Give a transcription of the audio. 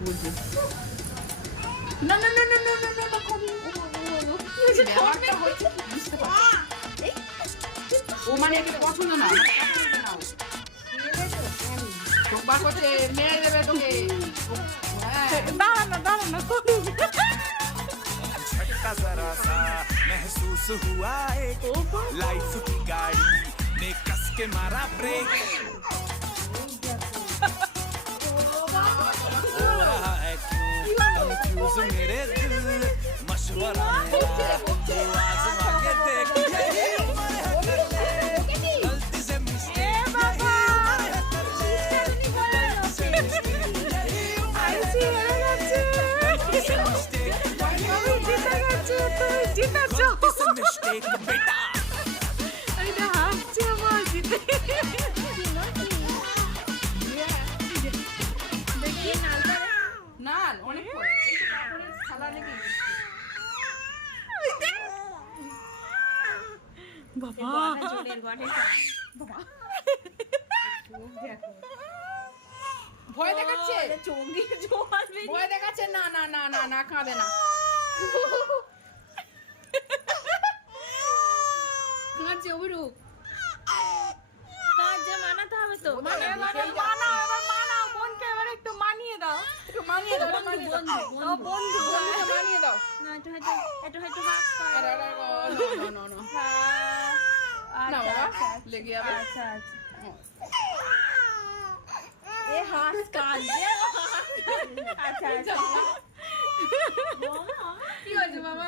বলছি না না না না না না না ব্যাপারটা হচ্ছে কি বুঝতে পারছি ও মানে একটা পছন্দ না চোখ বার করছে মেরে দেবে তোকে দাঁড়া না করুন झटका जरा सा महसूस हुआ एक लाइफ की गाड़ी ने कस के मारा ब्रेक हो रहा है क्यों कंफ्यूज मेरे दिल मशवरा मेरा तू आजमा के देख यही उम्र है कर ले गलती से मिस्टेक यही उम्र है कर ले गलती से मिस्टेक यही उम्र है कर ले गलती से मिस्टेक मिस्टेक बेटा নান অনেক পরে খালা নাকি বাবা ভয় দেখাচ্ছে ভয় দেখাচ্ছে না না না না না কাঁদে না কাঁদছে অভিরূপ কাজে মানাতে হবে তো মানাও বোনকে এবার একটু মানিয়ে দাও একটু মানিয়ে দাও বন্ধু মানিয়ে দাও না একটু হয়তো হাত আরে নো না বাবা লেগে যাবে আচ্ছা এ হাত কাজে আচ্ছা কি হয়েছে বাবা